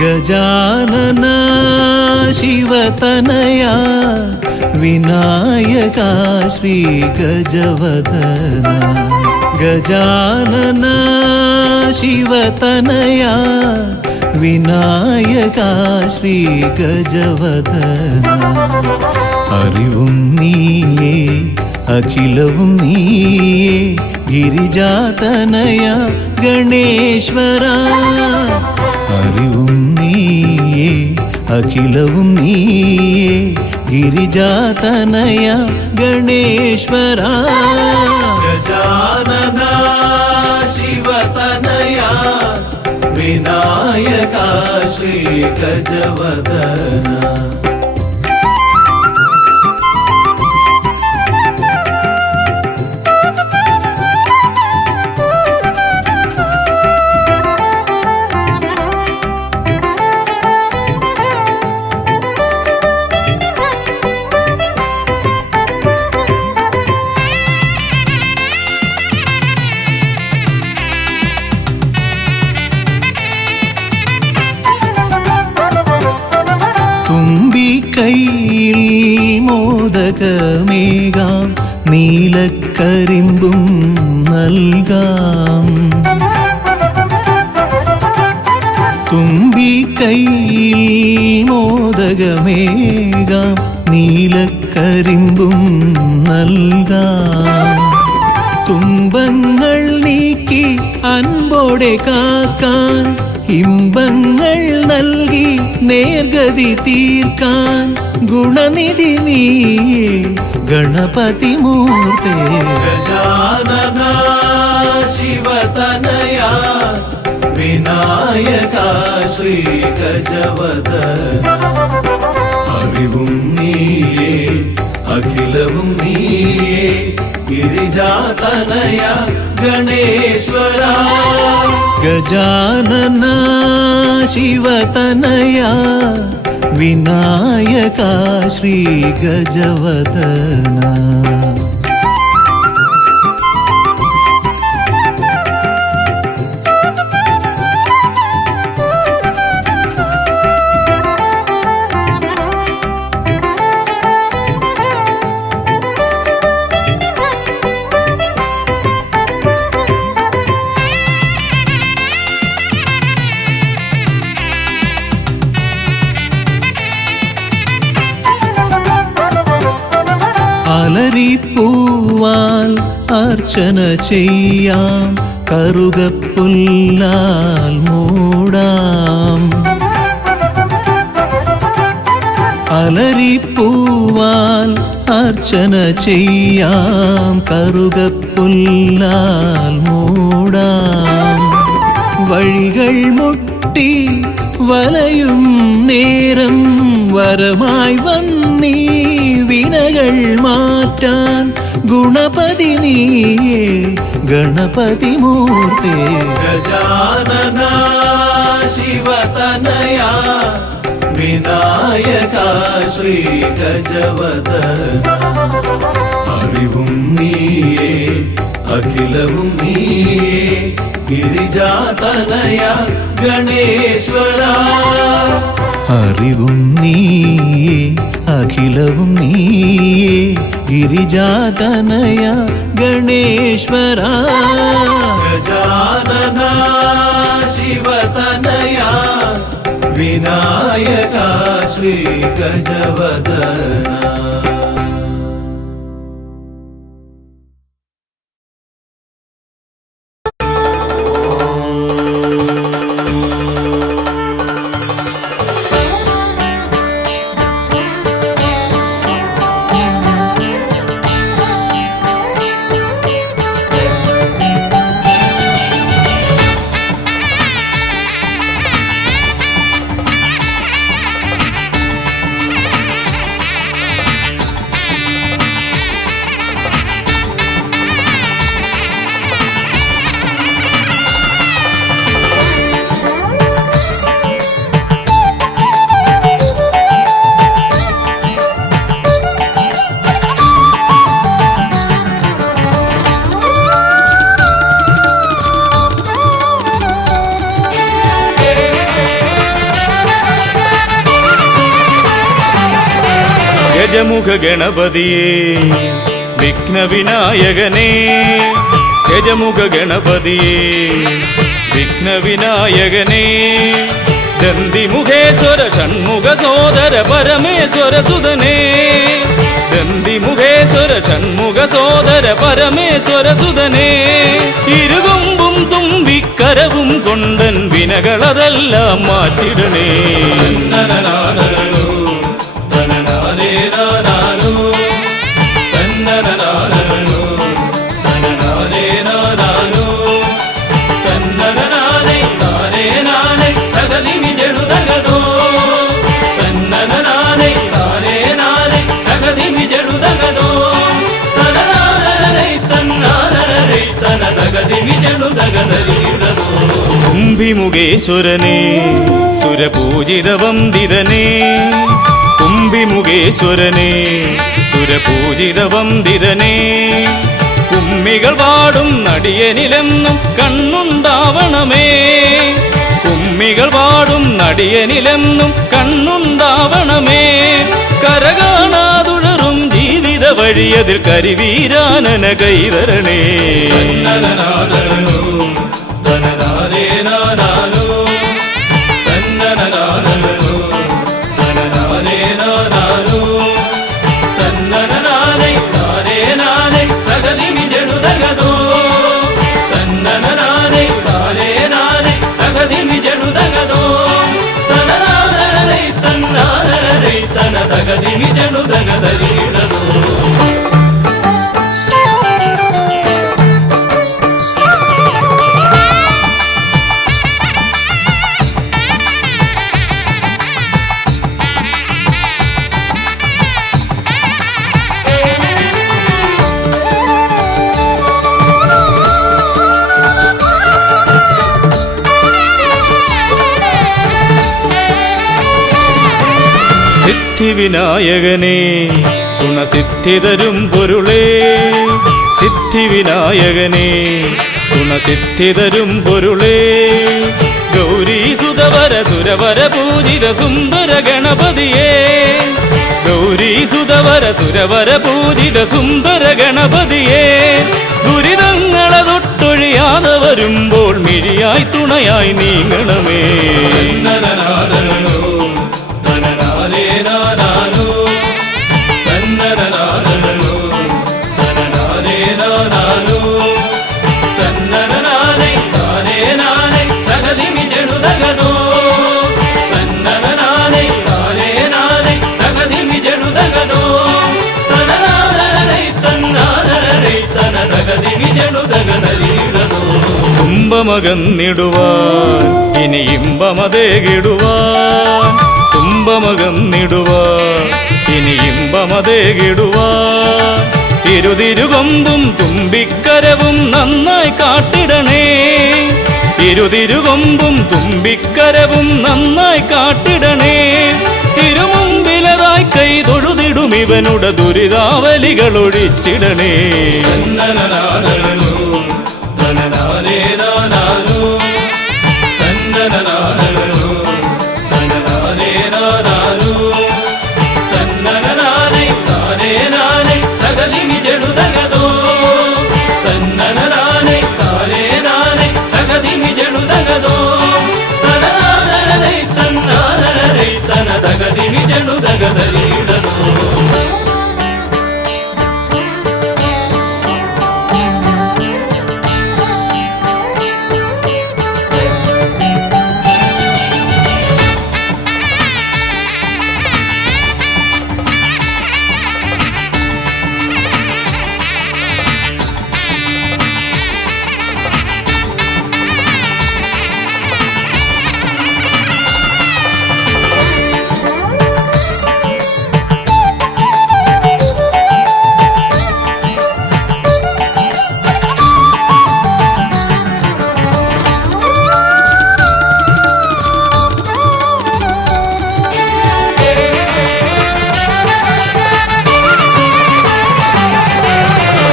ಗಜಾನನ ಶಿವತನಯ ವಿನಾಯಕ ಶ್ರೀ ಗಜವದನ ಗಜಾನನ ಶಿವತನಯ ವಿನಾಯಕ ಶ್ರೀ ಗಜವದನ അറിവും നീയേ അഖിലവും നീയേ ഗിരിജാതനയ ഗണേശ്വര അറിവും നീയേ അഖിലവും നീയേ ഗിരിജാതനയ ഗണേശ്വര ഗജാനന ശിവതനയ വിനായക ശ്രീ ഗജവദന കൈയിൽ മോദകമേകാം നീലക്കരിമ്പും നൽകാം തുമ്പി കൈയിൽ മോദകമേകാം നീലക്കരിമ്പും നൽകാം തുമ്പങ്ങൾ നീക്കി അൻപോടെ കാക്കാൻ ഇമ്പങ്ങൾ നൽകി നേർഗതി തീർക്കാൻ ഗുണനിധി നീയേ ഗണപതി മൂർത്തേ ഗജാനന ശിവതനയ വിനായക ശ്രീ ഗജവദന അറിവും നീയേ അഖിലവും നീയേ ഗിരിജാതനയ ഗണേശ്വര ഗജാനന ശിവതനയ വിനായക ശ്രീ ഗജവദന അലരിപ്പൂവാൽ അർച്ചന ചെയ്യാം കറുകപ്പുല്ലാൽ മൂടാം അലരിപ്പൂവാൽ അർച്ചന ചെയ്യാം കറുകപ്പുല്ലാൽ മൂടാം വഴികൾ മുട്ടി വലയും നേരം വരമായി വന്നീ വിനകൾ മാറ്റാൻ ഗുണപതി നീയേ ഗണപതി മൂർത്തേ ഗജാനന ശിവതനയ വിനായക ശ്രീ ഗജവദന അറിവും നീയേ അഖിലവും നീയേ ഗിരിജാതനയ ഗണേശ്വര അറിവും നീയേ അഖിലവും നീയേ ഗിരിജാതനയ ഗണേശ്വര ഗജാനന ശിവതനയ വിനായക ശ്രീ ഗജവദന ഗജമുഖ ഗണപതിയേ വിഘ്നവിനായകനേ ഗജമുഖ ഗണപതിയേ വിഘ്നവിനായകനേ ദന്തിമുഖേശ്വര ഷൺമുഖ സോദര പരമേശ്വര സുതനേ ദന്തിമുഖേശ്വര ഷൺമുഖ സോദര പരമേശ്വര സുതനേ ഇരുകൊമ്പും തുമ്പിക്കരവും കൊണ്ടൻ വിനകളതെല്ലാം മാറ്റിടണേ കുംഭിമുഖേശ്വരനേ സുരപൂജിത വന്ദിതനേ കുംഭിമുഖേശ്വരനേ സുരപൂജിത വന്ദിതനേ കുമ്മികൾ പാടും നടിയനിലെന്നും കണ്ണുണ്ടാവണമേ കുമ്മികൾ പാടും നടിയനിലെന്നും കണ്ണുണ്ടാവണമേ കരകാണാതുഴറും ജീവിത വഴിയതിൽ കരിവീരാനന കൈതരണേ സിദ്ധിവിനായകനേ ഗുണസിദ്ധിതരും പൊരുളേ സിദ്ധിവിനായകനേ ഗുണസിദ്ധിതരും പൊരുളേ ഗൗരീസുതവര സുരവര പൂജിത സുന്ദര ഗണപതിയേ ഗൗരീസുതവര സുരവര പൂജിത സുന്ദര ഗണപതിയേ ദുരിതങ്ങളെ തൊട്ടൊഴിയാതെ വരുമ്പോൾ മിഴിയായി തുണയായി നീങ്ങണമേ തുമ്പമകന്നിടുവാൻ ഇനി ഇമ്പമതേകിടുവാൻ തുമ്പമകന്നിടുവാൻ ഇനി ഇമ്പമതേകിടുവാൻ ഇരുതിരുകൊമ്പും തുമ്പിക്കരവും നന്നായി കാട്ടിടണേ ഇരുതിരുകൊമ്പും തുമ്പിക്കരവും നന്നായി കാട്ടിടണേ തിരുമുമ്പിലതായി കൈ തൊഴുതിടും ഇവനുടെ ദുരിതാവലികൾ ഒഴിച്ചിടണേ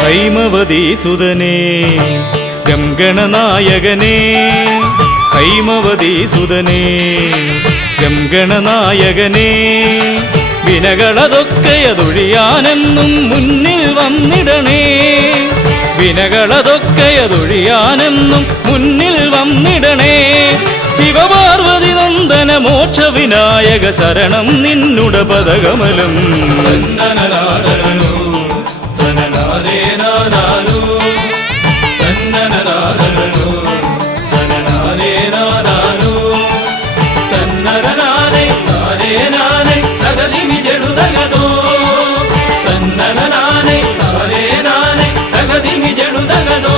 ഹൈമവതി സുതനേ ഗംഗണനായകനേ ഹൈമവതി സുതനേ ഗംഗണനായകനേ വിനകളതൊക്കെയതൊഴിയാനെന്നും മുന്നിൽ വന്നിടണേ. വിനകളതൊക്കെയതൊഴിയാനെന്നും മുന്നിൽ വന്നിടണേ. ശിവപാർവതി നന്ദന മോക്ഷ വിനായക ശരണം നിന്നുട പദകമലം. തന്നനനാദനോ തനനാദേ നാദാനോ തന്നനനാദനോ തനനാദേ നാദാനോ തന്നനനാദേ നാദേ നാദേ തകദിമി ജടുതകദോ തന്നനനാദേ നാദേ നാദേ തകദിമി ജടുതകദോ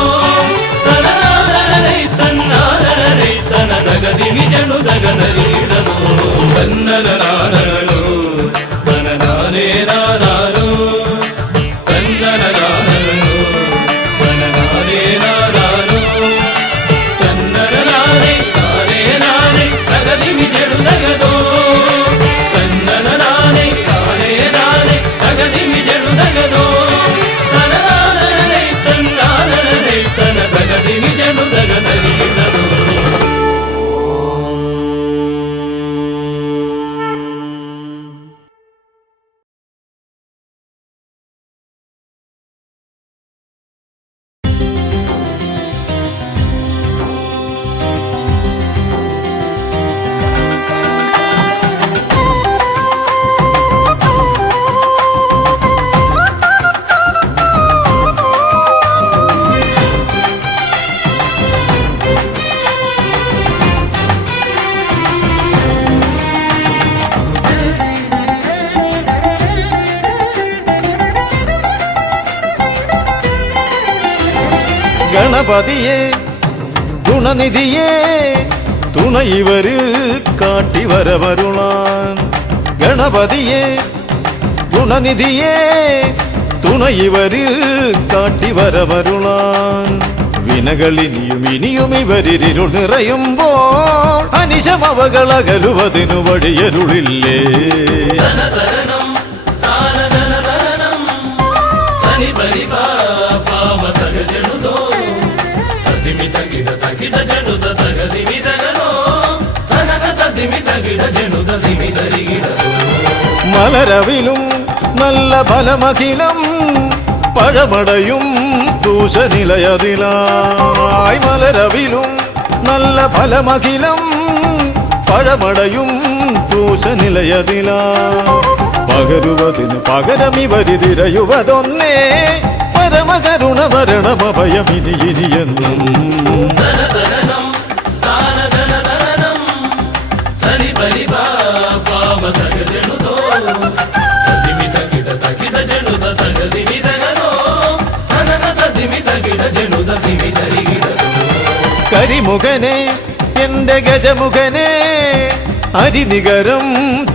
തനനാദനരൈ തന്നാദനരൈ തനതകദിമി ജടുതകദരീടദോ തന്നനനാദനോ തനനാദേ നാദാനോ തന്നനനാദനോ തനനാദേ നാദാനോ തന്നനനാദേ നാദേ നാദേ തകദിമി ജടുതകദോ തന്നനനാദേ നാദേ നാദേ തകദിമി ജടുതകദോ തനനാദനരൈ തന്നാദനരൈ തനതകദിമി ജടുതകദരീടദോ. ഗണപതിയെ ഗുണനിധിയെ തുണയിവരിൽ കാട്ടിവരവരുളാൻ. ഗണപതിയെ ഗുണനിധിയെ തുണയിവരിൽ കാട്ടിവരവരുളാൻ. വിനകളിനിയും ഇനിയും ഇവരിരുൾ നിറയുമ്പോൾ അനിശമവകളകലുവതിനു വഴിയരുളില്ലേ. മലരവിലും നല്ല ഫലമഖിലം പഴമടയും ദൂഷനിലയതിലായി. മലരവിലും നല്ല ഫലമഖിലം പഴമടയും ദൂഷനിലയതിലായി. പകരുവതിനു പകരമിവരിതിരയുവതൊന്നേ പരമകരുണ വരണമഭയമിനി ഇനിയെന്നും. കരിമുഖനെ എന്റെ ഗജമുഖനെ അരിനികരം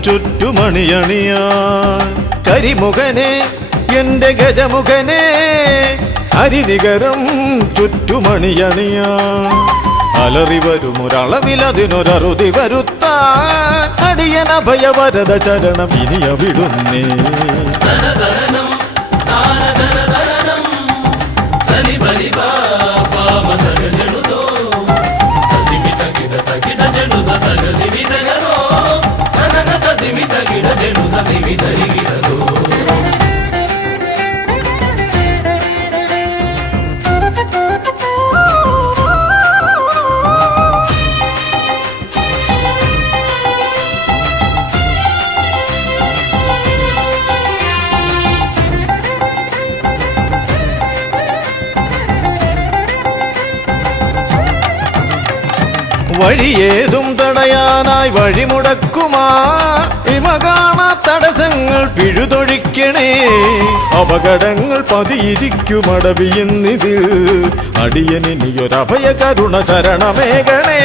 ചുറ്റുമണിയണിയാൻ. കരിമുഖനെ എന്റെ ഗജമുഖനെ അരിനികരം ചുറ്റുമണിയണിയാൻ. അലറി വരുമൊരളവിലതിനൊരറുതി വരുത്താൻ അടിയനഭയവരദ ചരണം ഇനിയ വിടുന്നേ. വഴിയേതും തടയാനായി വഴിമുടക്കുമാ ഇമ കാണാ തടസ്സങ്ങൾ പിഴുതൊഴിക്കണേ. അപകടങ്ങൾ പതിയിരിക്കുമടവിയെന്നിതിൽ അടിയനിയൊരഭയ കരുണ ശരണമേകണേ.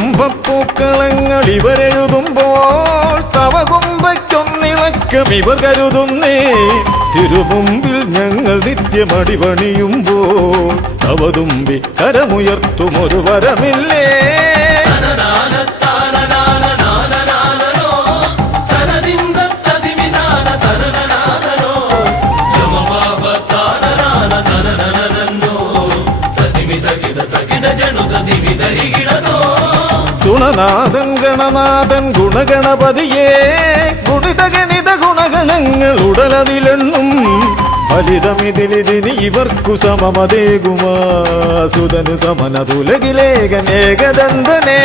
തിരുകുംഭപ്പൂക്കളങ്ങൾ ഇവരെഴുതുമ്പോൾ തവകുംഭയ്ക്കൊന്നിളക്കം ഇവർ കരുതുന്നേ. തിരുമുമ്പിൽ ഞങ്ങൾ നിത്യമടിപണിയുമ്പോൾ തവതുമ്പി കരമുയർത്തുമൊരു വരമില്ലേ. തനദിൻ ഗുണനാഥൻ ഗണനാഥൻ ഗുണഗണപതിയേ ഗുണിത ഗണിത ഗുണഗണങ്ങൾ ഉടലതിലെണ്ണും ഫലിതമിതിലിതിന് ഇവർക്കു സമമതേകുമാ സുതനു സമനതുലകിലേകനേകദന്തനേ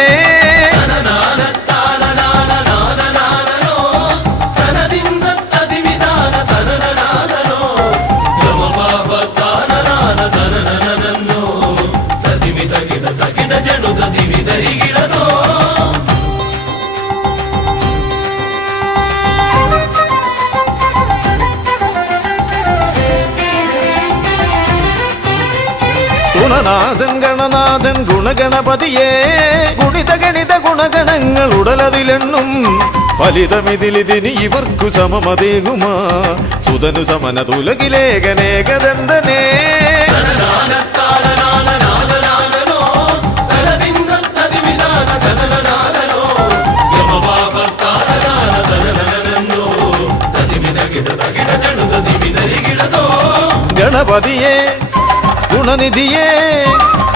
ഗുണനാഥൻ ഗണനാഥൻ ഗുണഗണപതിയേ ഗുണിത ഗണിത ഗുണഗണങ്ങൾ ഉടലതിലെണ്ണും ഫലിതമിതിലിതിന് ഇവർക്കു സമമതേകുമാ സുതനു സമനതുലകിലേകനേകദന്തനേ ഗണപതിയേ ഗുണനിധിയേ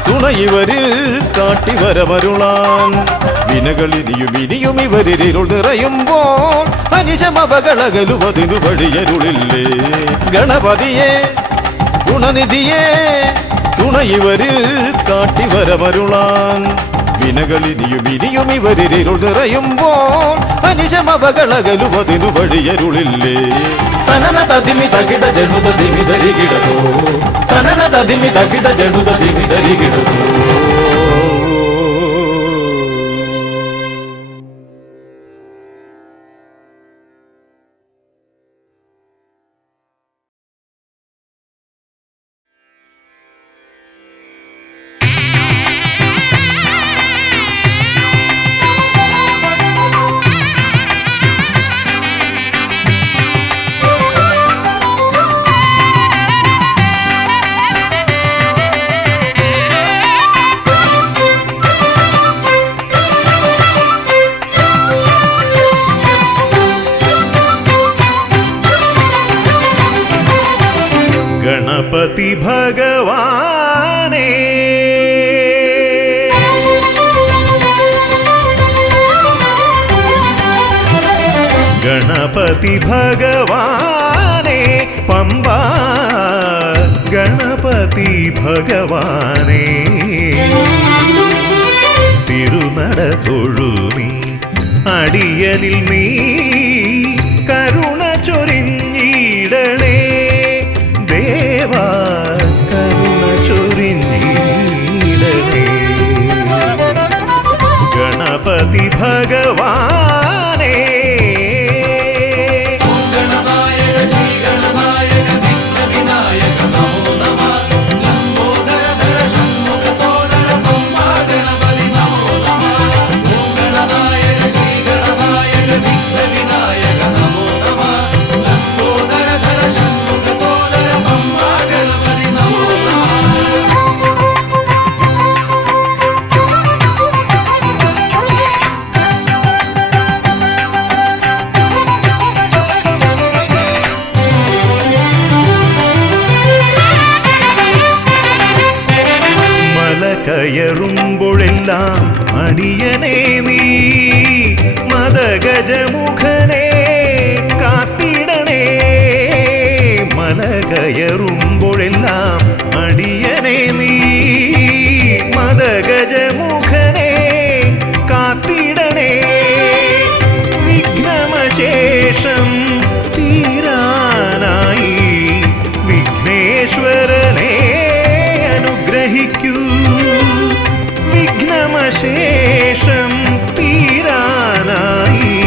തുണയിവരിൽ കാട്ടിവരമരുളാൻ വിനകളിനിയും ഇനിയും ഇവരിരുൾ നിറയുമ്പോൾ അനിശമവകളകലുവതിനു വഴിയരുളില്ലേ ഗണപതിയേ ഗുണനിധിയേ തുണയിവരിൽ കാട്ടിവരമരുളാൻ വിനകളിനിയും ഇനിയും ഇവരിരുൾ നിറയുമ്പോൾ അനിശമവകളകലുവതിനു വഴിയരുളില്ലേ തനന തതിമി തകിട ജനുത ദിമി ധരികിടതോ തനന തതിമി തകിട ജനുത ദിമി ധരികിടതോ ഗണപതി ഭഗവാനേ ഗണപതി ഭഗവാനേ പമ്പ ഗണപതി ഭഗവാനേ തിരുനട തൊഴുമി അടിയനിൽ നീ കരുണ ചൊരിഞ്ഞിടണേ ദേവാ കരുണ ചൊരിഞ്ഞിടണേ ഗണപതി ഭഗവാനേ കയറുമ്പോഴെല്ലാം അടിയനേ നീ മദഗജമുഖനെ കാത്തിടണേ മല കയറുമ്പോഴെല്ലാം അടിയനേ നീ മദഗജമുഖനെ കാത്തിടണേ വിഘ്നമശേഷം തീരാനായി വിഘ്നേശ്വരനെ അനുഗ്രഹിക്കൂ വിഘ്നമശേഷം തീരാനായി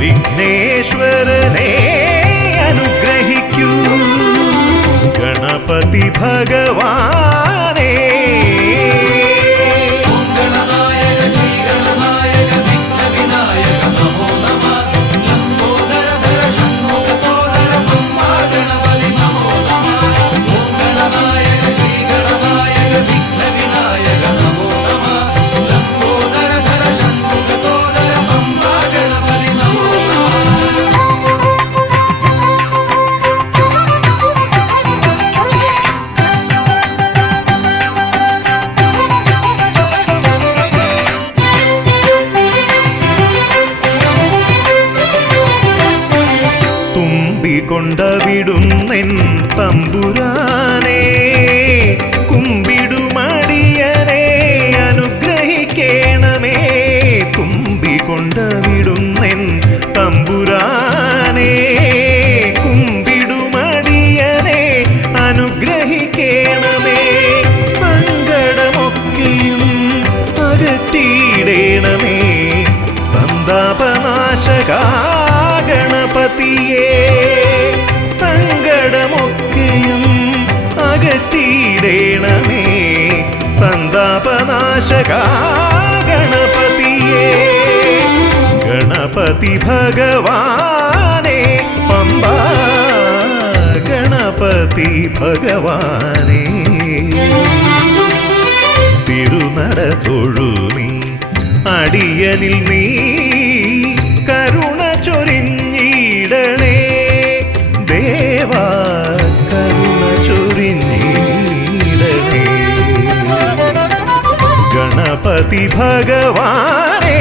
വിഘ്നേശ്വരനെ അനുഗ്രഹിക്കൂ ഗണപതി ഭഗവാനേ കൊണ്ടവിടുന്നെൻ തമ്പുരാനെ കുമ്പിടുമടിയനെ അനുഗ്രഹിക്കണമേ തുമ്പി കൊണ്ടവിടുന്നെൻ തമ്പുരാനെ കുമ്പിടുമടിയനെ അനുഗ്രഹിക്കണമേ സങ്കടമൊക്കെയും അകറ്റിയിടണമേ സന്താപനാശക ഗണപതിയേ സങ്കടമൊക്കെയും അകറ്റിയിടണമേ സന്താപനാശക ഗണപതിയേ ഗണപതി ഭഗവാനെ പമ്പ ഗണപതി ഭഗവാനെ തിരുനട തൊഴുമീ അടിയനിൽ നീ കരുണ ചൊരിഞ്ഞിടണേ ദേവാ കരുണ ചൊരിഞ്ഞിടണേ ഗണപതി ഭഗവാനേ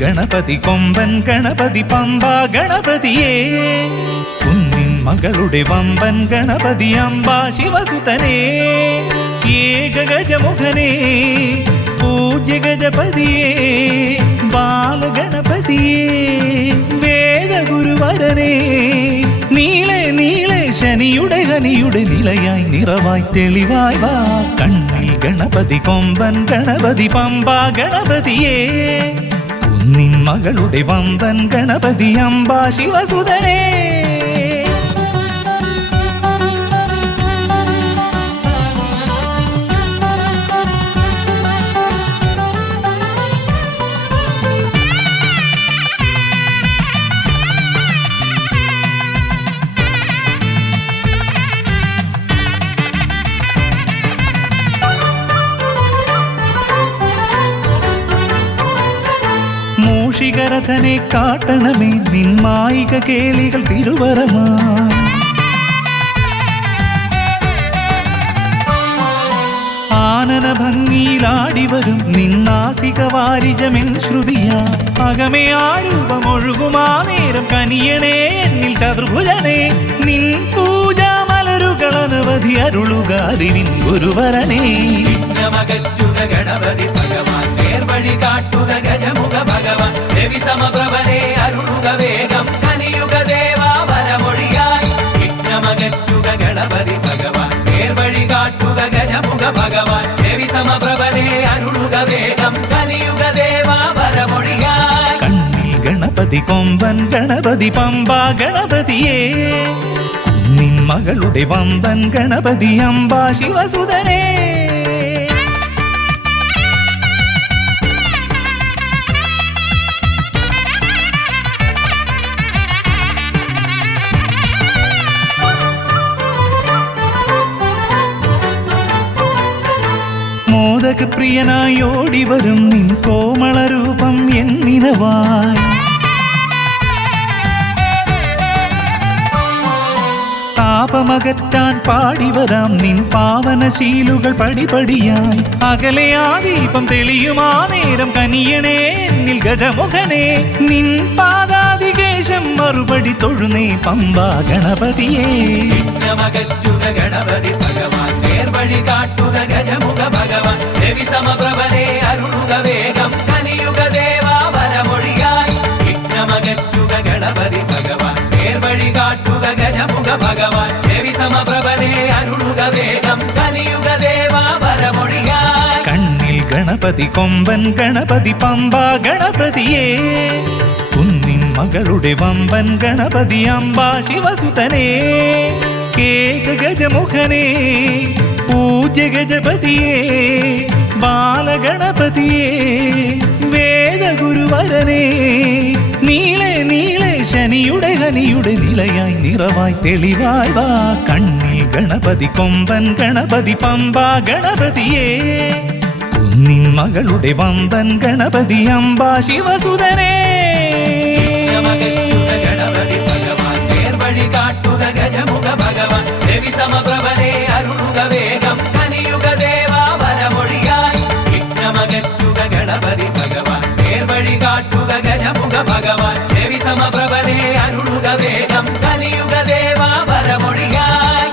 ഗണപതി കൊമ്പൻ ഗണപതി പമ്പ ഗണപതിയേ കുന്നിൻ മകളുടെ വമ്പൻ ഗണപതി അമ്പ ശിവസുതനേ ഏകഗജമുഖനേ പൂജ്യ ഗജപതിയേ ബാലഗണപതിയേ വേദഗുരുവരനേ നീളെ നീളെ ശനിയുടെ ഹനിയുടെ നിലയായി നിറവായി തെളിവായി വാ കണ്ണിൽ ഗണപതി കൊമ്പൻ ഗണപതി പമ്പ ഗണപതിയേ നിൻ മകളുടെ വമ്പൻ ഗണപതി അമ്പ ശിവസുതനേ മൂഷികരഥനെ കാട്ടണമേ നിന്മായിക കേളികൾ തിരുവരമാ ആനന ഭംഗിയിലാടിവരും നിന്നാസിക വാരിജമെൻ ശ്രുതിയാ അകമേ ആരൂപമൊഴുകുമാ നേരം കനിയണേ എന്നിൽ ചതുർഭുജനേ നിൻ പൂജ മലരുകൾ അനവധി അരുളുകാരിൻ ഗുരുവരനേ ഗണപതി ഭഗവാൻ നേർവഴി കാട്ടുക ഗജമുഖ ഭഗവാൻ രവി സമപ്രഭനെ അരുളുക വേഗം കനിയുക ദേവാ വരമൊഴിയായി വിഘ്നമകറ്റുക ഗണപതി ഭഗവാൻ നേർവഴി കാട്ടുക ഗജമുഖ ഭഗവാൻ രവി സമപ്രഭനെ അരുളുക വേഗം കനിയുക ദേവാ വരമൊഴിയായി കണ്ണിൽ ഗണപതി കൊമ്പൻ ഗണപതി പമ്പ ഗണപതിയേ നിൻ മകളുടെ വമ്പൻ ഗണപതി അമ്പ ശിവസുതനേ മോദകപ്രിയനായി ഓടിവരും നിൻ കോമളരൂപം എന്നിനവായി താപമകറ്റാൻ പാടിവരാം നിൻ പാവനശീലുകൾ പടിപടിയായി അകലെ ആ ദീപം തെളിയുമാ നേരം കനിയണേ എന്നിൽ ഗജമുഖനേ നിൻ പാദാതികേശം മറുപടി തൊഴുന്നേ പമ്പ ഗണപതിയേ വിഘ്നമകറ്റുക ഗണപതി ഭഗവാൻ നേർവഴി കാട്ടുക ഗജമുഖ ഭഗവാൻ രവി സമപ്രഭനെ അരുളുക വേഗം കനിയുക ദേവാ വരമൊഴിയായി വിഘ്നമകറ്റുക ഗണപതി ഭഗവാൻ നേർവഴി കാട്ടുക ഗജമുഖ ഭഗവാൻ രവി സമപ്രഭനെ അരുളുക വേഗം കനിയുക ദേവാ വരമൊഴിയായി കണ്ണിൽ ഗണപതി കൊമ്പൻ ഗണപതി പമ്പ ഗണപതിയേ കുന്നിൻ മകളുടെ വമ്പൻ ഗണപതി അംബാ ശിവസുതനേ ഏകഗജമുഖനേ പൂജ്യ ഗജപതിയേ ബാലഗണപതിയേ വേദഗുരുവരനേ നീളെ നീളെ ശനിയുടെ ഹനിയുടെ നിലയായി നിറവായി തെളിവായി വാ കണ്ണിൽ ഗണപതി കൊമ്പൻ ഗണപതി പമ്പാ ഗണപതിയേ കുന്നിൻ മകളുടെ വമ്പൻ ഗണപതി അംബാ ശിവസുതനേ ഗണപതി ഭഗവാൻ നേർവഴി കാട്ടുക ഗജമുഖ ഭഗവാൻ രവി സമപ്രഭനെ അരുളുക വേഗം കനിയുക ദേവാ വരമൊഴിയായി വിഘ്നമകറ്റുക ഗണപതി ഭഗവാൻ നേർവഴി കാട്ടുക ഗജമുഖ ഭഗവാൻ രവി സമപ്രഭനെ അരുളുക വേഗം കനിയുക ദേവാ വരമൊഴിയായി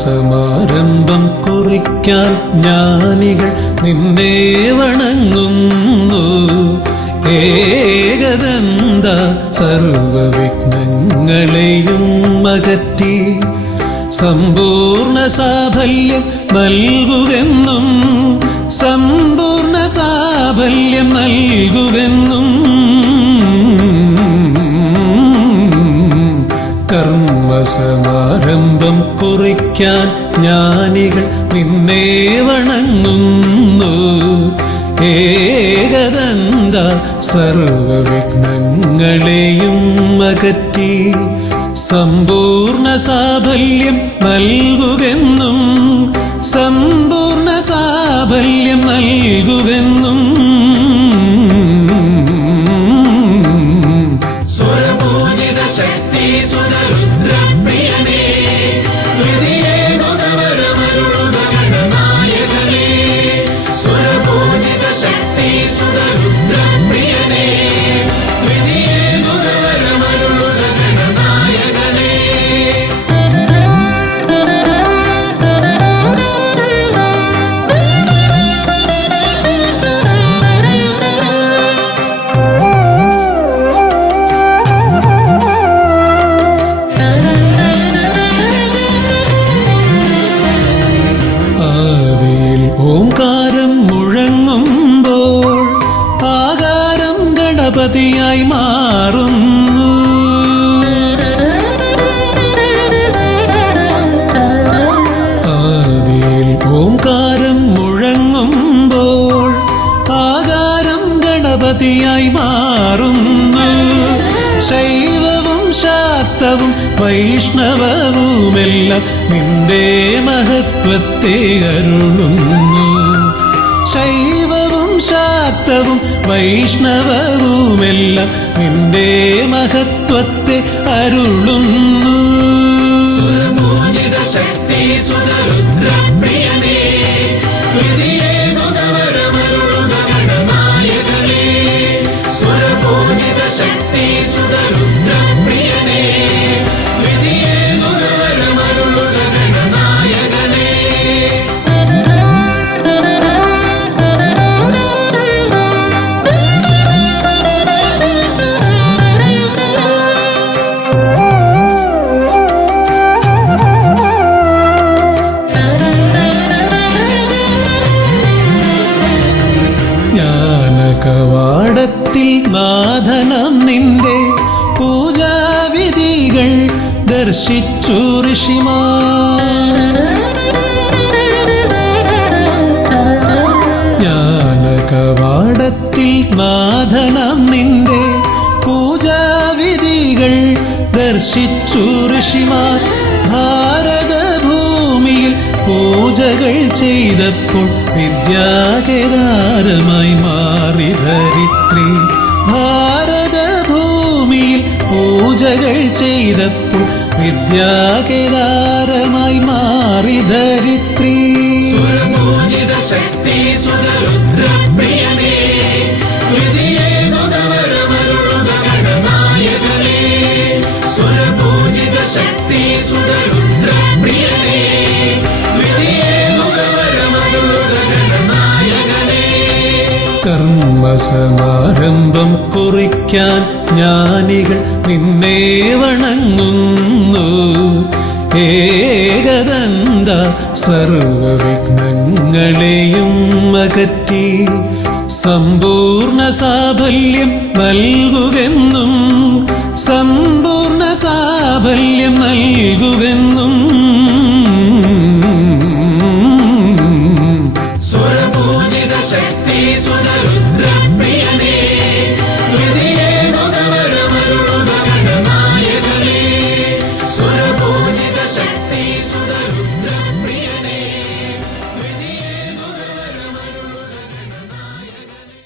സമാരംഭം കുറിക്കാൻ ജ്ഞാനികൾ നിന്നെ വണങ്ങുന്നു ഏകദന്ത സർവവിഘ്നങ്ങളെയും അകറ്റി സമ്പൂർണ്ണ സാഫല്യം നൽകുകെന്നും സമ്പൂർണ്ണ സാഫല്യം നൽകുകെന്നും കർമ്മസമാരംഭം കുറിക്കാൻ ജ്ഞാനികൾ നിന്നെ വണങ്ങുന്നു ഏകദന്ത സർവവിഘ്നങ്ങളെയും അകറ്റി സമ്പൂർണ്ണ സാഫല്യം നൽകുകെന്നും സമ്പൂർണ്ണ സാഫല്യം നൽകുകെന്നും സ്വരപൂജിത ശക്തി സുതരുദ്രപ്രിയനേ ഹൃദയേ ഗുണവരമരുളുക ഗണനായകനേ സ്വരപൂജിത ശക്തി സുതരുദ്രപ്രിയനേ ഹൃദയേ ഗുണവരമരുളുക ഗണനായകനേ ഓംകാരം മുഴങ്ങുമ്പോൾ ആകാരം ഗണപതിയായി മാറുന്നു ആദിയിൽ ഓംകാരം മുഴങ്ങുമ്പോൾ ആകാരം ഗണപതിയായി മാറുന്നു ശൈവവും ശാക്തവും വൈഷ്ണവവുമെല്ലാം നിന്റെ മഹത്വത്തെ അരുളുന്നു ശൈവവും ശാക്തവും വൈഷ്ണവവുമെല്ലാം നിന്റെ മഹത്വത്തെ അരുളുന്നു സ്വരപൂജിത ശക്തി സുതരുദ്രപ്രിയനേ ഹൃദയേ ഗുണവരമരുളുക ഗണനായകനേ സ്വരപൂജിത ശക്തി സുതരുദ്രപ്രിയനേ ഹൃദയേ ഗുണവരമരുളുക ഗണനായകനേ ജ്ഞാനകവാടത്തിൽ നാഥനം നിന്റെ പൂജാവിധികൾ ദർശിച്ചു ഋഷിമാർ ജ്ഞാനകവാടത്തിൽ നാഥനം നിന്റെ പൂജാവിധികൾ ദർശിച്ചു ഋഷിമാർ ഭാരതഭൂമിയിൽ പൂജകൾ ചെയ്തപ്പോൾ വിദ്യാകേദാരമായി മാറി ധരിത്രി ഭാരതഭൂമിയിൽ ചെയ്തപ്പോൾ വിദ്യാകേദാരമായി മാറി ധരിത്രി. സുരപൂജിത ശക്തി സുതരുദ്രപ്രിയനേ, ഹൃദയേകുതവരമരുളുക ഗണനായകനേ. സുരപൂജിത ശക്തി സുതരുദ്രപ്രിയനേ, ഹൃദയേകുതവരമരുളുക ഗണനായകനേ. കർമ്മസമാരംഭം കുറിക്കാൻ ജ്ഞാനികൾ നിന്നെ വണങ്ങുന്നു. ഏകദന്ത സർവവിഘ്നങ്ങളെയും അകറ്റി സമ്പൂർണ്ണ സാഫല്യം നൽകുകെന്നും, സമ്പൂർണ്ണ സാഫല്യം നൽകുകെന്നും. സുരപൂജിത ശക്തി സുതരുദ്രപ്രിയനേ, ഹൃദയേകുതവരമരുളുക ഗണനായകനേ. സുരപൂജിത ശക്തി സുതരുദ്രപ്രിയനേ, ഹൃദയേകുതവരമരുളുക ഗണനായകനേ.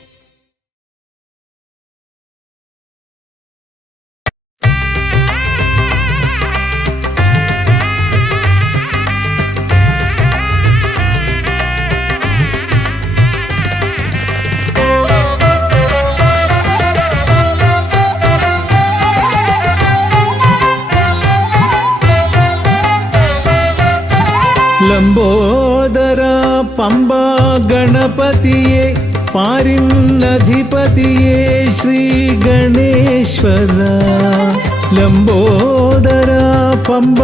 ലംബോദര പമ്പ ഗണപതിയെ പാരിന്നധിപതിയെ ശ്രീ ഗണേശ്വര. ലംബോദര പമ്പ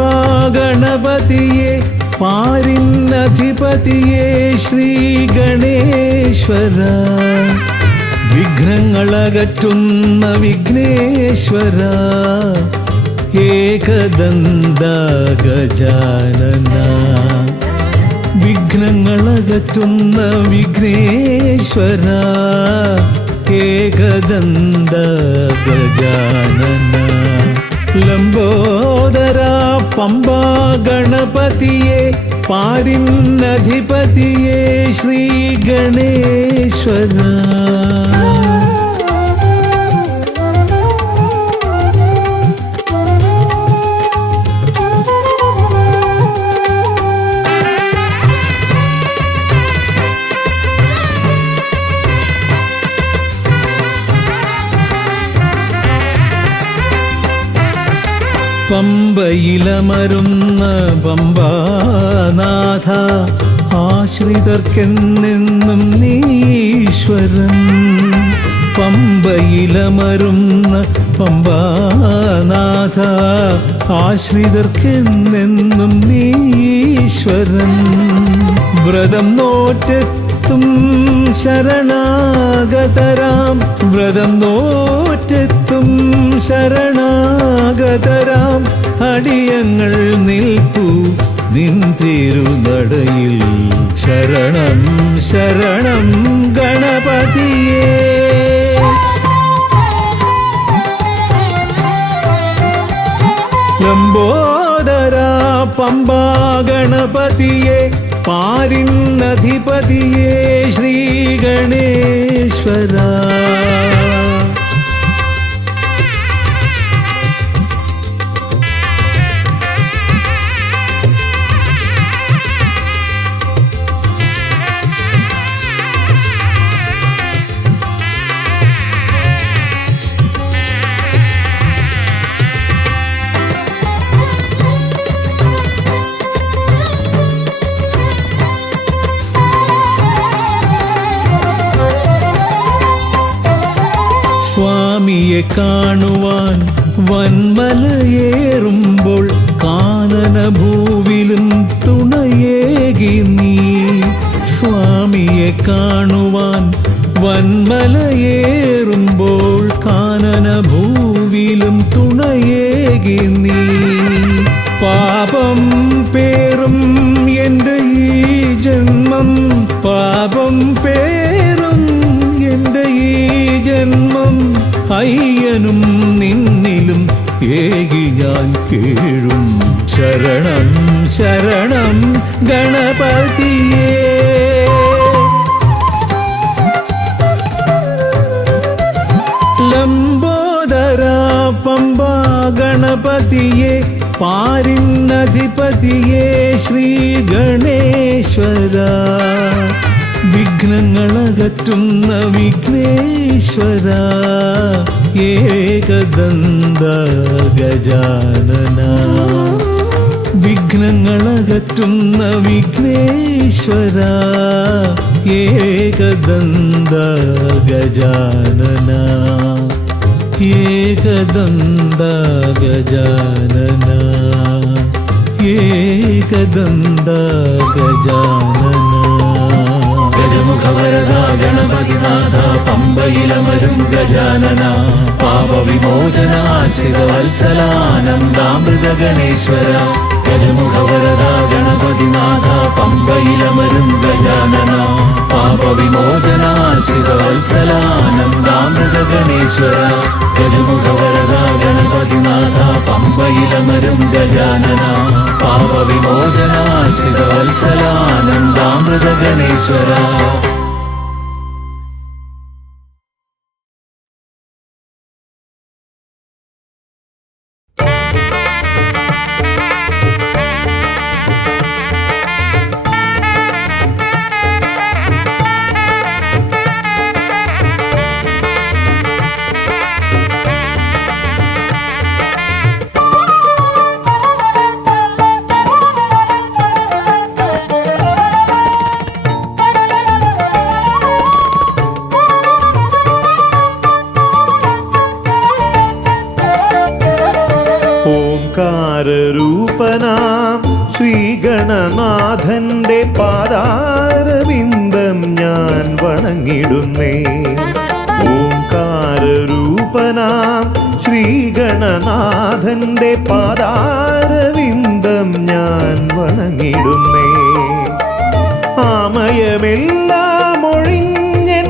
ഗണപതിയെ പാരിന്നധിപതിയെ ശ്രീ ഗണേശ്വര. വിഘ്നങ്ങളകറ്റുന്ന വിഘ്നേശ്വര, ഏകദന്ത ഗജാനന. വിഘ്നങ്ങളകറ്റുന്ന വിഘ്നേശ്വര, ഏകദന്ത ഗജാനന. ലംബോദര പമ്പ ഗണപതിയെ പാരിന്നധിപതിയെ ശ്രീ ഗണേശ്വര. പമ്പയിലമരുന്ന പമ്പാനാഥ, ആശ്രിതർക്കെന്നെന്നും നീശ്വരൻ. പമ്പയിലമരുന്ന പമ്പാനാഥ, ആശ്രിതർക്കെന്നെന്നും നീശ്വരൻ. വ്രതം നോറ്റെത്തും ശരണാഗതരാം, വ്രതം നോറ്റെത്തും ശരണാഗതരാം അടിയങ്ങൾ നിൽപ്പു നിൻ തിരുനടയിൽ. ശരണം ശരണം ഗണപതിയേ. ലംബോദര പമ്പ ഗണപതിയെ പാരിന്നധിപതിയെ ശ്രീ ഗണേശ്വര. സ്വാമിയെ കാണുവാൻ വന്മലയേറുമ്പോൾ കാനനഭൂവിലും തുണയേകി നീ. സ്വാമിയെ കാണുവാൻ വന്മലയേറുമ്പോൾ കാനനഭൂവിലും തുണയേകി നീ. പാപം പേറും എൻ്റെ ഈ ജന്മം, പാപം പേറും എൻ്റെ ഈ ജന്മം. അയ്യനും നിന്നിലും ഏകി ഞാൻ കേഴും. ശരണം ശരണം ഗണപതിയേ. ലംബോദര പമ്പ ഗണപതി ഗണപതിയെ പാരിന്നധിപതിയെ ശ്രീ ഗണേശ്വര വിഘ്നങ്ങളകറ്റുന്ന വിഘ്നേശ്വര ഏകദന്ത ഗജാനന വിഘ്നങ്ങളകറ്റുന്ന വിഘ്നേശ്വര ഏകദന്ത ഗജാനന ഏകദന്ത ഗജാനന ഏകദന്ത ഗജാനന ഗജമുഖവരദ ഗണപതിനാഥ പമ്പയിലമരും ഗജാനന പാപവിമോചനാശ്രിതവത്സലാനന്ദാമൃത ഗണേശ്വര ഗജമുഖവരദ ഗണപതിനാഥ പമ്പയിലമരും ഗജാനന പാപവിമോചനാശ്രിതവത്സലാനന്ദാമൃത ഗണേശ്വര ഗജമുഖവരദ ഗണപതിനാഥ പമ്പയിലമരും ഗജാനന പാപവിമോചനാശ്രിതവത്സലാനന്ദാമൃത ഗണേശ്വര. ഓംകാരരൂപനാം ശ്രീഗണനാഥന്റെ പാദാരവിന്ദം ഞാൻ വണങ്ങിടുന്നേ. ഓംകാരരൂപനാം ശ്രീഗണനാഥന്റെ പാദാരവിന്ദം ഞാൻ വണങ്ങിടുന്നേ. ആമയമെല്ലാം ഒഴിഞ്ഞൻ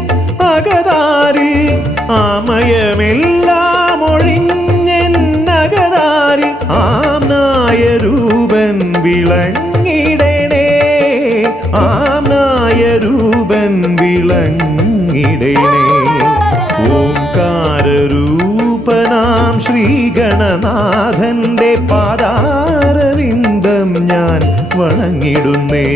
അകതാരിൽ ആമയമെല്ലാം ഒഴിഞ്ഞൻ അകതാരിൽ ആംനായ രൂപൻ വിളങ്ങിടണേ. ആംനായ രൂപൻ വിളങ്ങിടണേ. ഓംകാരരൂപനാം ശ്രീഗണനാഥന്റെ പാദാരവിന്ദം ഞാൻ വണങ്ങിടുന്നേ.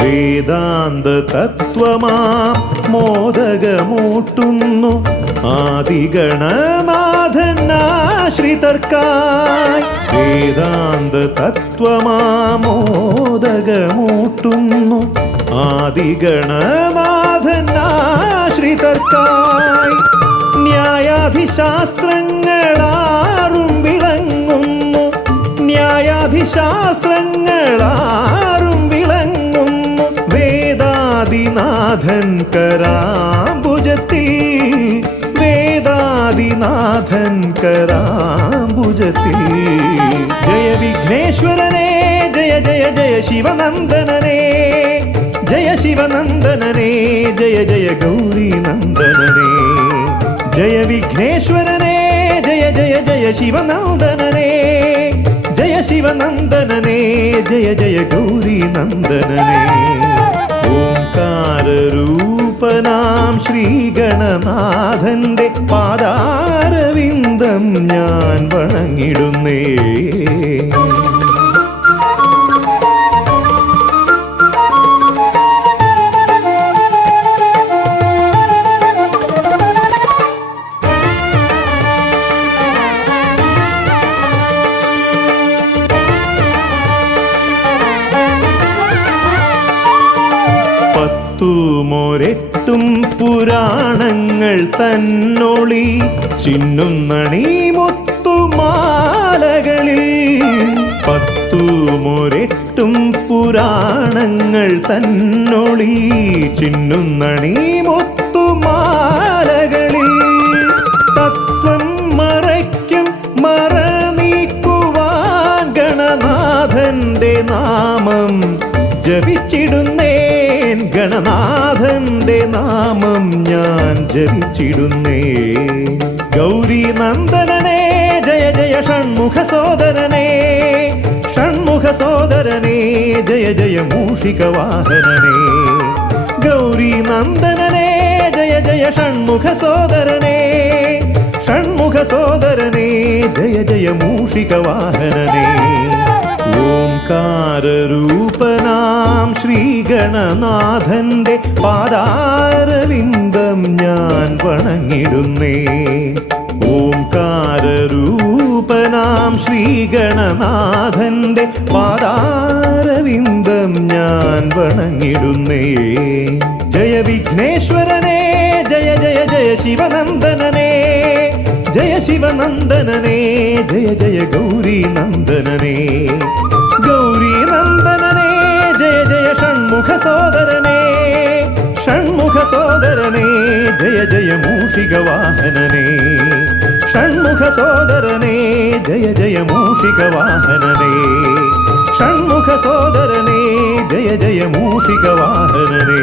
വേദാന്ത തത്വമാം മോദകമൂട്ടുന്നു ആദിഗണനാഥനാശ്രിതർക്കായി. വേദാന്ത തത്വമാം മോദകമൂട്ടുന്നു ആദിഗണനാഥനാശ്രിതർക്കായി. ന്യായാധിശാസ്ത്രങ്ങളാറും വിളങ്ങുന്നു ന്യായാധിശാസ്ത്രങ്ങളാറും വിളങ്ങുന്നു വേദാദിനാഥൻ കരാംബുജത്തിൽ. വേദാദിനാഥൻ കരാംബുജത്തിൽ. ജയ വിഘ്നേശ്വരനേ ജയ ജയ ജയ ശിവനന്ദനനേ. ജയ ശിവനന്ദനനേ ജയ ജയ ഗൗരീനന്ദനനേ. ജയ വിഘ്നേശ്വരനേ ജയ ജയ ജയ ശിവനന്ദനനേ. ജയ ശിവനന്ദനനേ ജയ ജയ ഗൗരീനന്ദനനേ. ഓംകാരരൂപനാം ശ്രീഗണനാഥന്റെ പാദാരവിന്ദം ഞാൻ വണങ്ങിടുന്നേ. പത്തുമൊരെട്ടും പുരാണങ്ങൾ തന്നൊളി ചിന്നുന്നണി മുത്തുമാലകളിൽ. പത്തുമൊരെട്ടും നൂറെട്ടും പുരാണങ്ങൾ തന്നൊളി ചിന്നുന്നണീ മുത്തുമാലകളിൽ തത്വം മറയ്ക്കും മറ നീക്കുവാൻ ഗണനാഥന്റെ നാമം ജപിച്ചിടുന്നേൻ ഗണനാഥന്റെ നാമം ഞാൻ ജപിച്ചിടുന്നേൻ ഗൗരി നന്ദനനേ ജയ ജയ ഷൺമുഖ സോദരനേ ഷൺമുഖ സോദരനേ ജയ ജയ മൂഷിക വാഹനനേ ഗൗരി നന്ദനനേ ജയ ജയ ഷൺമുഖ സോദരനേ ഷൺമുഖ സോദരനേ ജയ ജയ മൂഷിക വാഹനനേ ഓംകാരരൂപനാം ശ്രീഗണനാഥന്റെ പാദാരവിന്ദം ഞാൻ വണങ്ങിടുന്നേ ഓംകാരരൂപനാം ശ്രീഗണനാഥന്റെ പാദാരവിന്ദം ഞാൻ വണങ്ങിടുന്നേ ജയ വിഘ്നേശ്വരനേ ജയ ജയ ജയ ശിവനന്ദനനേ ജയ ശിവനന്ദനനേ ജയ ജയ ഗൗരി നന്ദനനേ ഗൗരി നന്ദനനേ ജയ ജയ ഷൺമുഖ സോദരനേ ഷൺമുഖ സോദരനേ ജയ ജയ മൂഷിക വാഹനനേ ഷൺമുഖ സോദരനേ ജയ ജയ മൂഷിക വാഹനനേ ഷൺമുഖ സോദരനേ ജയ ജയ മൂഷിക വാഹനനേ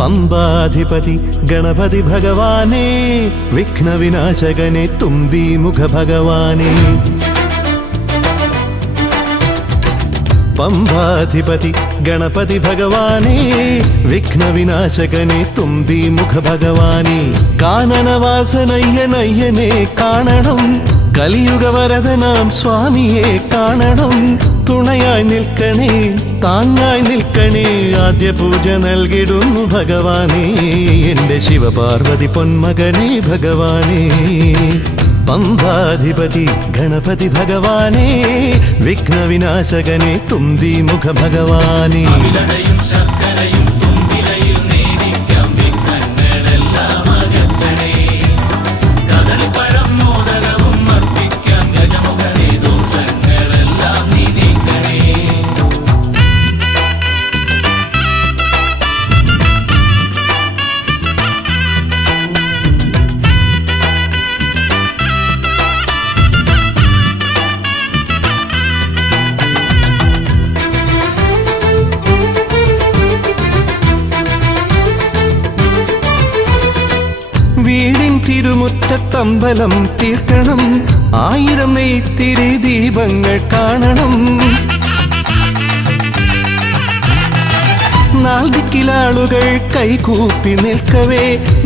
പമ്പാധിപതി ഗണപതി ഭഗവാനേ വിഘ്നവിനാശകനെ തുമ്പി മുഖ ഭഗവാനേ പമ്പാധിപതി ഗണപതി ഭഗവാനേ വിഘ്നവിനാശകനെ തുമ്പി മുഖ ഭഗവാനേ കാനനവാസനയ്യനയ്യനെ കാണണം കലിയുഗവരദനാം സ്വാമിയെ കാണണം തുണയായി നിൽക്കണേ താങ്ങായി നിൽക്കണേ ആദ്യ പൂജ നൽകിടുന്നു ഭഗവാനേ എൻ്റെ ശിവപാർവതി പൊന്മകനേ ഭഗവാനേ പമ്പാധിപതി ഗണപതി ഭഗവാനേ വിഘ്നവിനാശകനെ തുമ്പി മുഖ ഭഗവാനേ ശർക്കരയും തുമ്പിലയിൽ നേടിക്കാം വിഘ്നങ്ങളെല്ലാം അകറ്റണേ കദളിപ്പഴം മോദകവും അർപ്പിക്കാം ഗജമുഖനെ ദോഷങ്ങളെല്ലാം നീ നീക്കണേ വീടിൻ തിരുമുറ്റത്തമ്പലം തീർക്കണം 1000 നെയ്ത്തിരി ദീപങ്ങൾ കാണണം നാൽദിക്കിലാളുകൾ കൈകൂപ്പി നിൽക്കവേ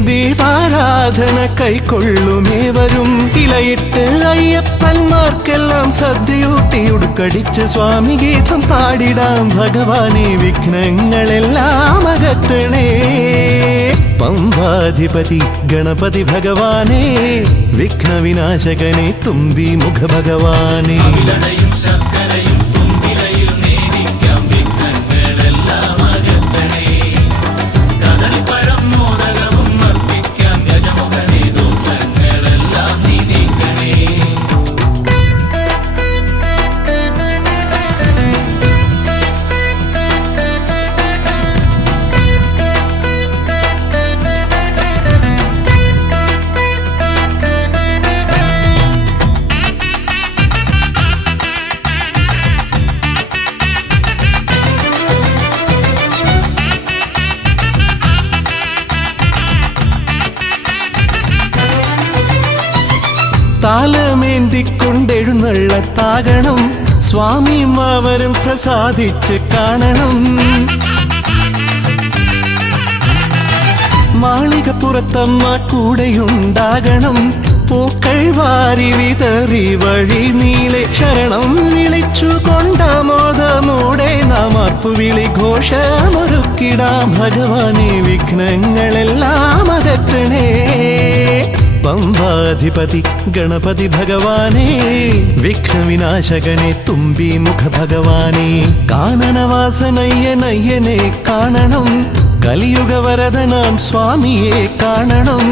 ദീപാരാധന കൈക്കൊള്ളുമേവരും ഇലയിട്ട് അയ്യപ്പന്മാർക്കെല്ലാം സദ്യയൂട്ടി ഉടുക്കടിച്ച് സ്വാമി ഗീതം പാടിടാം ഭഗവാനെ വിഘ്നങ്ങളെല്ലാം അകറ്റണേ പമ്പാധിപതി ഗണപതി ഭഗവാനേ വിഘ്നവിനാശകനെ തുമ്പി മുഖ ഭഗവാനേ ശർക്കരയും തുമ്പിലയിൽ നേടിക്കാം വിഘ്നങ്ങളെല്ലാം അകറ്റണേ കദളിപ്പഴം മോദകവും അർപ്പിക്കാം ഗജമുഖനെ ദോഷങ്ങളെല്ലാം നീ നീക്കണേ താലമേന്തിക്കൊണ്ടെഴുന്നള്ളത്താകണം സ്വാമിയും അവരും പ്രസാദിച്ച് കാണണം മാളികപ്പുറത്തമ്മ കൂടെയുണ്ടാകണം. പൂക്കൾ വാരി വിതറി വഴി നീളെ ശരണം വിളിച്ചു കൊണ്ടാമോദമോടെ നാം അർപ്പുവിളി ഘോഷമൊരുക്കിടാം. ഭഗവാനെ വിഘ്നങ്ങളെല്ലാം അകറ്റണേ. പമ്പാധിപതി ഗണപതി ഭഗവാനെ, വിഘ്നവിനാശകനെ തുമ്പി മുഖ ഭഗവാനെ, കാനനവാസനയ്യനയ്യനെ കാണണം. കലിയുഗവരദനാം സ്വാമിയെ കാണണം.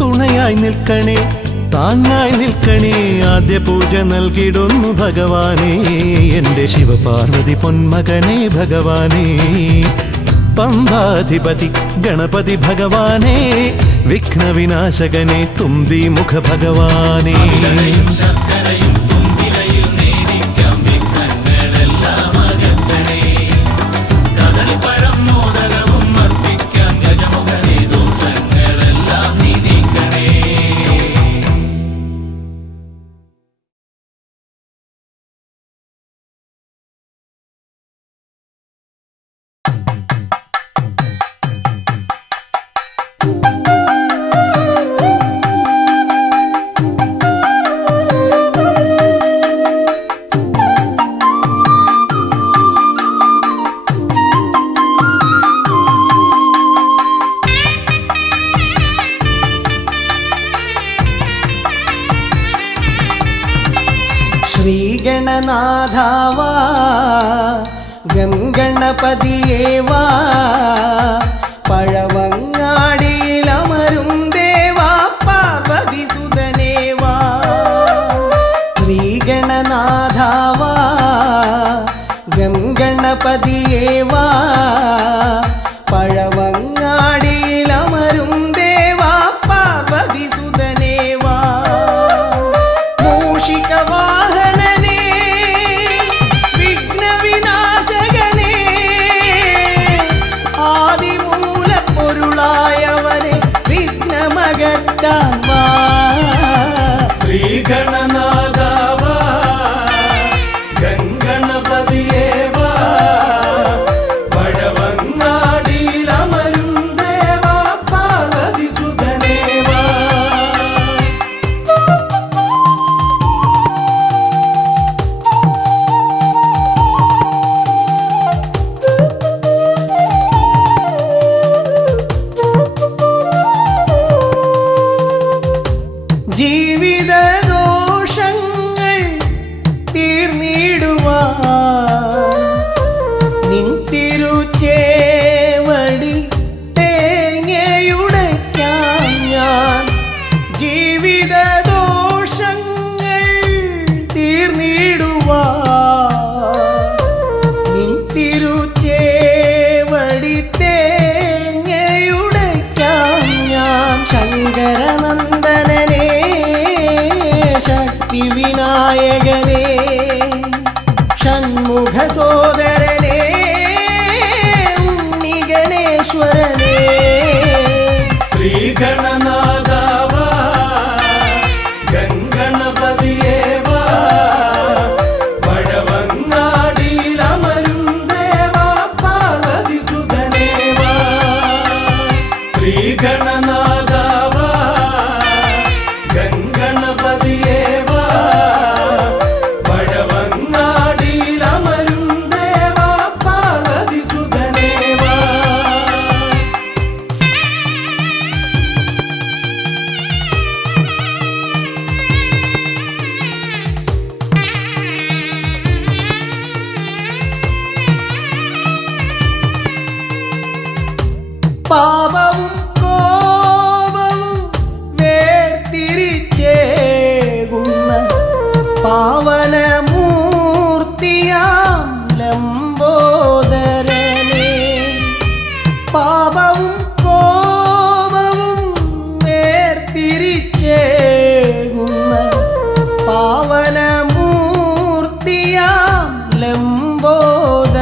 തുണയായി നിൽക്കണേ, താങ്ങായി നിൽക്കണേ. ആദ്യ പൂജ നൽകിടുന്നു ഭഗവാനെ, എൻ്റെ ശിവപാർവതി പൊന്മകനെ ഭഗവാനെ. പമ്പാധിപതി ഗണപതി ഭഗവാനെ, വിഘ്നവിനാശകനെ തുമ്പി മുഖ ഭഗവാനെ. ശർക്കരയും തുമ്പിലയിൽ നേടിക്കാം വിഘ്നങ്ങളെല്ലാം അകറ്റണേ. കദളിപ്പഴം മോദകവും അർപ്പിക്കാം ഗജമുഖനെ, ദോഷങ്ങളെല്ലാം നീ നീക്കണേ. ശ്രീഗണനാഥാവാ ഗംഗണപതിയേവാ, പഴവങ്ങാടിയിലമരും ദേവാ പാർവതി സുതനേവാ. ശ്രീഗണനാഥാവാ ഗംഗണപതിയേവാ, പഴവങ്ങാടിയിലമരും ദേവാ പാർവതി സുതനേവാ. മൂഷികവാഹനനേ വിഘ്നവിനാശകനേ, ആദിമൂലപ്പൊരുളായവനെ വിഘ്നമകറ്റാൻ വാ. ശ്രീഗണനാഥാവാ ഗംഗണപതിയേവാ, പഴവങ്ങാടിയിലമരും ദേവാ പാർവതി സുതനേവാ. ജീവിതദോഷങ്ങൾ തീർന്നിടുവാൻ നിൻ തിരുച്ചേവടി തേങ്ങയുടയ്ക്കാൻ ഞാൻ. ജീവിതദോഷങ്ങൾ തീർന്നിടുവാൻ നിൻ തിരുച്ചേവടി തേങ്ങയുടയ്ക്കാൻ ഞാൻ. ശങ്കരനന്ദനനേ ശക്തി വിനായകനേ, ഷൺമുഖ സോദരനേ ഉണ്ണിഗണേശ്വരനേ. ശ്രീഗണനാഥാവാ ഗംഗണപതിയേവാ, പഴവങ്ങാടിയിലമരും ദേവാ പാർവതി സുതനേവാ. ശ്രീഗണനാഥാവാ ഗംഗണപതിയേവാ, പഴവങ്ങാടിയിലമരും ദേവാ പാർവതി സുതനേവാ. പാപവും കോപവും വേർതിരിച്ചേകുന്ന പാവനമൂർത്തിയാം ലംബോദരനേ. പാപവും കോപവും വേർതിരിച്ചേകുന്ന പാവനമൂർത്തിയാം ലംബോദരനേ.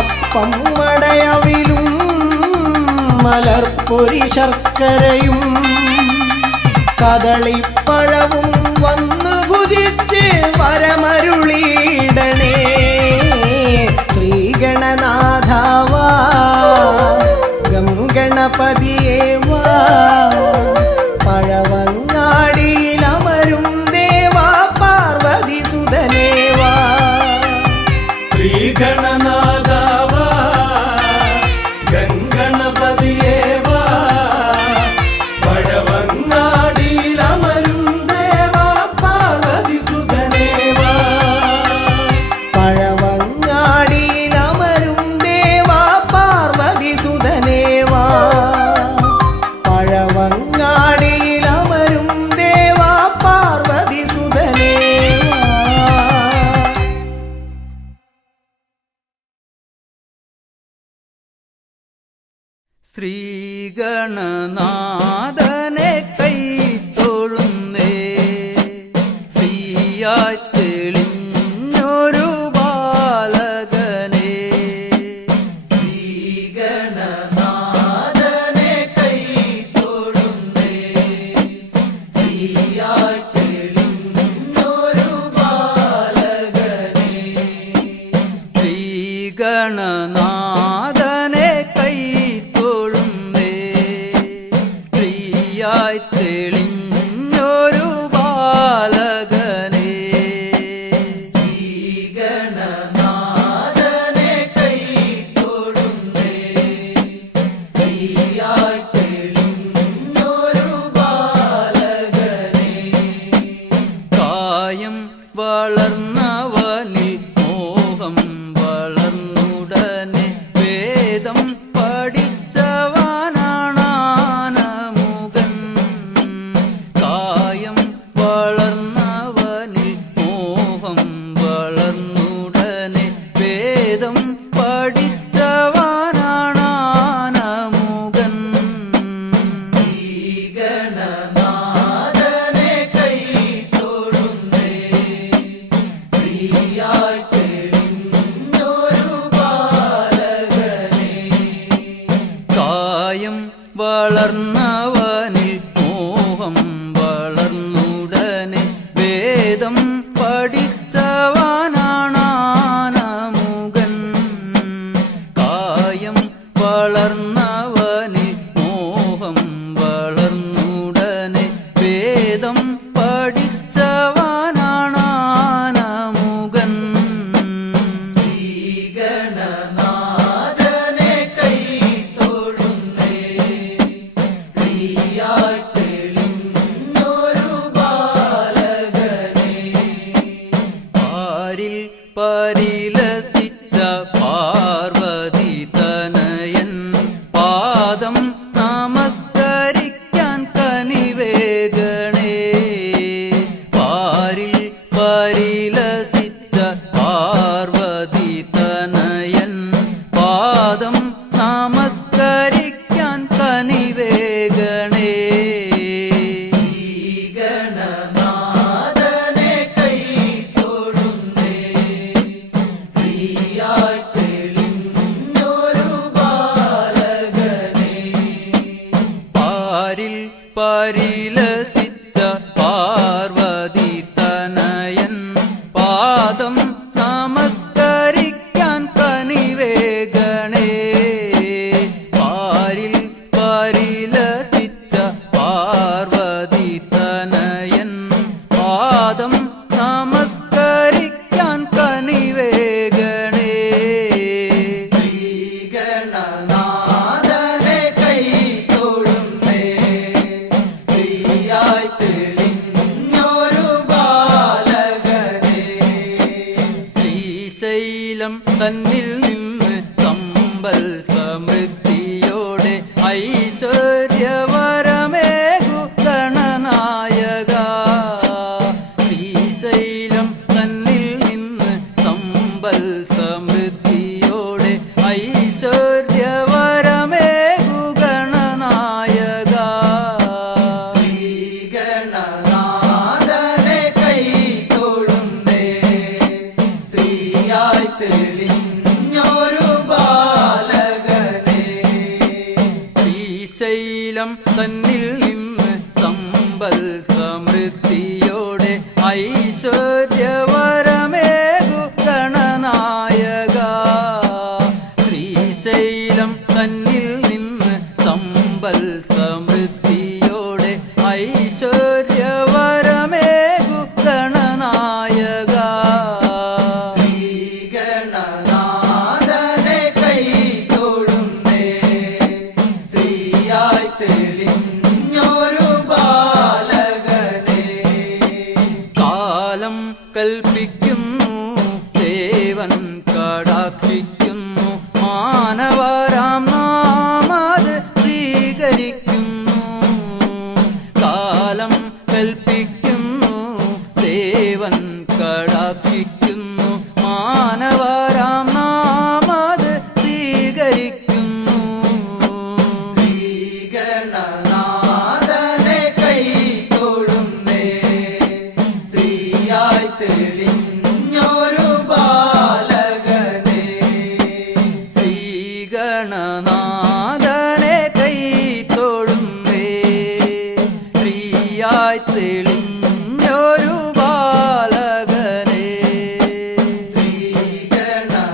അപ്പം മടയവിലും മലർപ്പൊരി ശർക്കരയും കദളിപ്പഴവും വന്നു ഭുജിച്ച് വരമരുളിയിടണേ. ശ്രീഗണനാഥാവാ ഗംഗണപതിയേവാ, ഗണനാഥാവാ ഗംഗണപതിയേവാ പഴവങ്ങാടിയിലമരും ദേവാ പാർവതി സുതനേവാ പഴവങ്ങാടിയിലമരും ദേവാ പാർവതി സുതനേവാ പഴവങ്ങാടിയിലമരും ദേവാ പാർവതി സുതനേവാ. ശ്രീഗണനാഥനെ കൈത്തൊഴുന്നേ ശ്രീയായി തെളിഞ്ഞൊരു ബാലകനെ ശ്രീഗണനാഥനെ കൈത്തൊഴുന്നേ ശ്രീയായി തെളിഞ്ഞൊരു ബാലകനെ ശ്രീഗണനാഥനെ കൈത്തൊഴുന്നേ ശ്രീയായി തെളിഞ്ഞൊരു ബാലകനെ ശ്രീഗണനാഥനെ കൈത്തൊഴുന്നേ ശ്രീയായി തെളിഞ്ഞൊരു ബാലകനെ കായം വളർന്നവനിൽ മോഹം വളർന്നുടനെ വേദം പഠിച്ചവനാണാനമുകൻ കായം വളർന്നവനിൽ മോഹം വളർന്നുടനെ വേദം പഠിച്ചവനാണാനമുകൻ ശ്രീഗണനാഥനെ കൈത്തൊഴുന്നേ ശ്രീയായി തെളിഞ്ഞൊരു ബാലകനെ കായം വളർന്നവനിൽ മോഹം വളർന്നുടനെ വേദം പഠിച്ചവനാണാനമുകൻ കായം വളർന്നവനിൽ മോഹം വളർന്നുടനെ വേദം പഠിച്ചവനാണാനമുകൻ ശ്രീഗണനാഥനെ കൈത്തൊഴുന്നേ ശ്രീയായി തെളിഞ്ഞൊരു ബാലകനെ പാരിൽ പരിലസിച്ച പാർവതി തനയൻ പാദം നമസ്കരിക്കാൻ കനിവേഗണേ പാരിൽ പരിലസിച്ച പാർവതി തനയൻ പാദം നമസ്കരിക്കാൻ കനിവേഗണേ ശ്രീഗണനാഥനെ കൈത്തൊഴുന്നേ ശ്രീയായി തെളിഞ്ഞൊരു ബാലകനെ പാരിൽ പരിലസിച്ച പാർവതി തനയൻ പാദം നമസ്കരിക്കാൻ കനിവേഗണേ പാരിൽ പരിലസിച്ച പാർവതി തനയൻ പാദം നമസ്കരിക്കാൻ കനിവേഗണേ ശ്രീഗണനാഥനെ കൈത്തൊഴുന്നേ ശ്രീയായി തെളിഞ്ഞൊരു ബാലകനെ ശ്രീശൈലം തന്നിൽ നിന്ന് സമ്പൽ സമൃദ്ധിയോടെ ഐശ്വര്യവരമേകു ഗണനായക ശ്രീശൈലം തന്നിൽ നിന്ന് സമ്പൽ സമൃദ്ധിയോടെ ഐശ്വര്യവരമേകു ഗണനായക ശ്രീഗണനാഥനെ കൈത്തൊഴുന്നേ ശ്രീയായി തെളിഞ്ഞൊരു ബാലകനെ ശ്രീശൈലം കൽപ്പിക്കുന്നു ദേവൻ കടാക്ഷിക്കുന്നു മാനവരാം നാം അത് സ്വീകരിക്കുന്നു കാലം കൽപ്പിക്കുന്നു ദേവൻ കടാക്ഷിക്കുന്നു മാനവരാം നാം അത് സ്വീകരിക്കുന്നു ശ്രീഗണനാഥനെ കൈ തൊഴുന്നേ ശ്രീയായി തെളിഞ്ഞൊരു ബാലകനെ ശ്രീഗണനാഥനെ കൈ തൊഴുന്നേ ശ്രീയായി തെളിഞ്ഞൊരു ബാലകനെ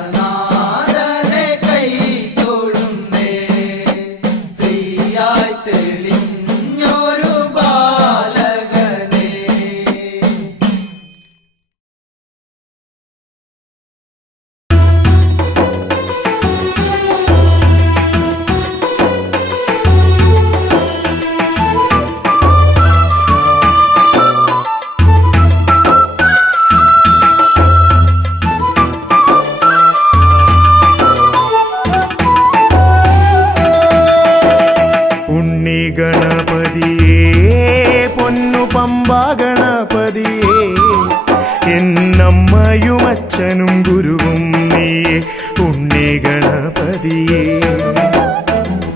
ശ്രീഗണനാഥനെ കൈ തൊഴുന്നേ ശ്രീയായി തെളിഞ്ഞൊരു ബാലകനെ ഉണ്ണി ഗണപതിയേ പൊന്നു പമ്പ ഗണപതിയേ എന്നമ്മയും അച്ഛനും ഗുരുവും നീയേ ഉണ്ണി ഗണപതിയേ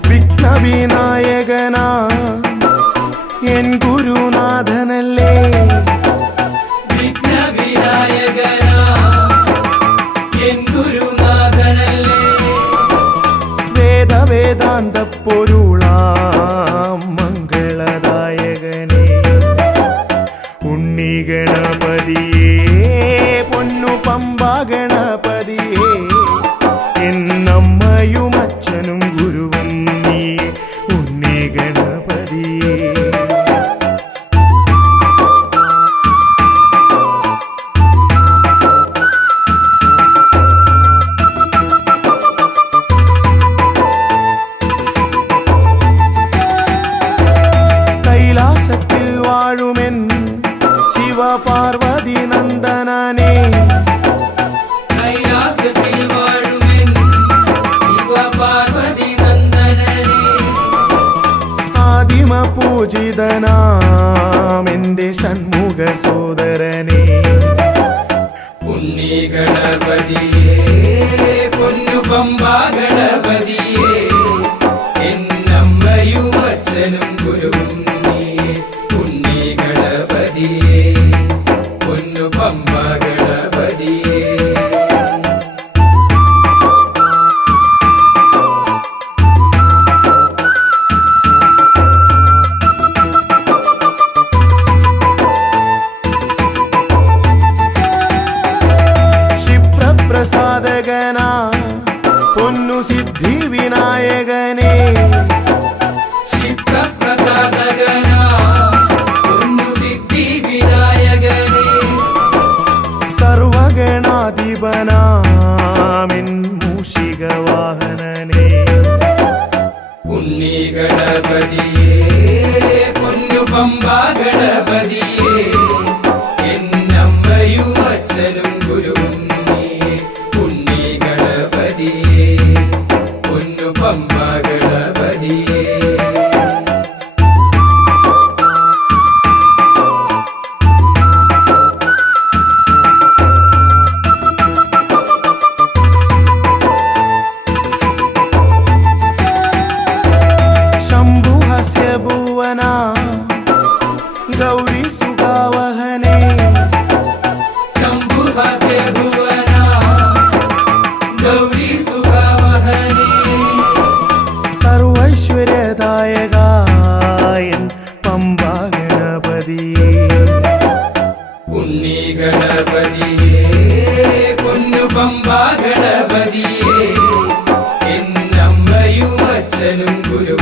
വിഘ്നവിനായകനാ എൻ ഗുരുനാഥനല്ലേ വേദാന്ത പൊരുളാം മംഗളദായകനേ ഉണ്ണി ഗണപതിയേ പൊന്നു പമ്പ ഗണപതിയേ എന്നമ്മയും അച്ഛനും ഗുരുവും നീ ഉണ്ണി ഗണപതിയേ കൈലാസത്തിൽ വാഴുമെൻ ശിവപാർവതി നന്ദനനേ ആദിമ പൂജിതനാമെന്റെ ഷൺമുഖ സോദരനേ ഉണ്ണി ഗണപതിയേ പൊന്നു പമ്പ ഗണപതിയേ എന്നമ്മയും അച്ഛനും ഗുരുവും നീയേ ഉണ്ണി ഗണപതിയേ പൊന്നു പമ്പ ഗണപതിയേ ക്ഷിപ്രപ്രസാദകനാ പൊന്നു സിദ്ധി വിനായകനേ സർവഗണാധിപനാമിൻ മൂഷിക വാഹനനേ ഉണ്ണി ഗണപതിയേ പൊന്നു പമ്പ ഗണപതിയേ എന്നമ്മയും അച്ഛനും ഗുരുവും നീയേ ഉണ്ണി ഗണപതിയേ പൊന്നു പമ്പ ഗണപതിയേ ശംഭുഹസ്യ ഭുവനാ ഗൗരി സുഖാവഹനേ ശംഭുഹസ്യ ഭുവനാ ഗൗരി സുഖാവഹനേ സർവൈശ്വര്യദായകായൻ പമ്പ ഗണപതിയേ ഉണ്ണി ഗണപതിയേ പൊന്നു പമ്പ ഗണപതിയേ എന്നമ്മയും അച്ഛനും ഗുരു